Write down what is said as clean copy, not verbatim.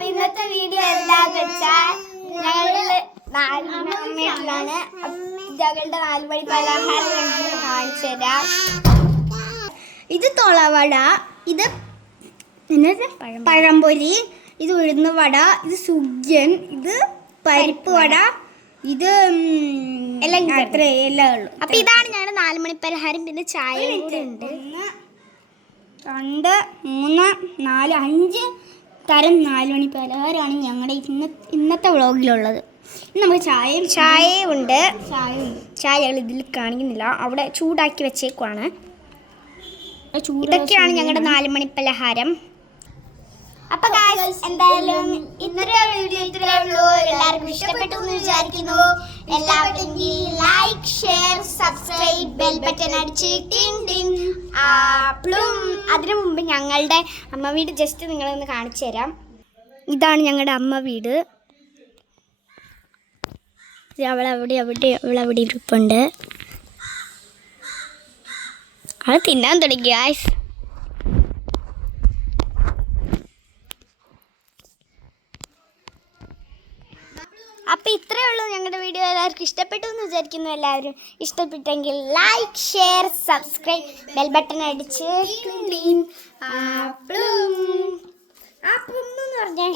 അപ്പൊ ഇന്നത്തെ വീഡിയോ എന്താന്ന് വെച്ചാൽ ഞങ്ങളുടെ അമ്മയിലാണ് ഞങ്ങളുടെ 4 മണി പലഹാരം കാണിച്ചു തരാം. ഇത് തൊളവട, ഇത് പഴംപൊരി, ഇത് ഉഴുന്ന് വട, ഇത് സുഗ്യൻ, ഇത് പരിപ്പ് വട, ഇത് എല്ലാം അത്രേ എല്ലാം ഉള്ളു. അപ്പൊ ഇതാണ് ഞങ്ങളുടെ 4 മണി പലഹാരം. പിന്നെ ചായ ഉണ്ട്. 1 2 3 4 5 തരം 4 മണി പലഹാരമാണ് ഞങ്ങളുടെ ഇന്നത്തെ വ്ളോഗിലുള്ളത്. നമുക്ക് ചായയും ഉണ്ട്. ചായ ഞങ്ങൾ ഇതിൽ കാണിക്കുന്നില്ല, അവിടെ ചൂടാക്കി വെച്ചേക്കുവാണ്. ഇതൊക്കെയാണ് ഞങ്ങളുടെ 4 മണി പലഹാരം. അപ്പൊ എന്തായാലും ഇന്നത്തെ വീഡിയോ ഇത്രയേ ഉള്ളൂ. എല്ലാവർക്കും ഇഷ്ടപ്പെട്ടു എന്ന് വിചാരിക്കുന്നു. എല്ലാവരും like, share, subscribe, bell button അടിച്ച് അതിനു മുമ്പ് ഞങ്ങളുടെ അമ്മ വീട് ജസ്റ്റ് നിങ്ങളൊന്ന് കാണിച്ചു തരാം. ഇതാണ് ഞങ്ങളുടെ അമ്മ വീട്. അവളവിടെ ഇരിപ്പുണ്ട്. അവൾ തിന്നാൻ തുടങ്ങി ഗായ്സ്. അപ്പോൾ ഇത്രയേ ഉള്ളൂ ഞങ്ങളുടെ വീഡിയോ. എല്ലാവർക്കും ഇഷ്ടപ്പെട്ടു എന്ന് വിചാരിക്കുന്നു. എല്ലാവരും ഇഷ്ടപ്പെട്ടെങ്കിൽ like, share, subscribe, bell button അടിച്ച് പറഞ്ഞേ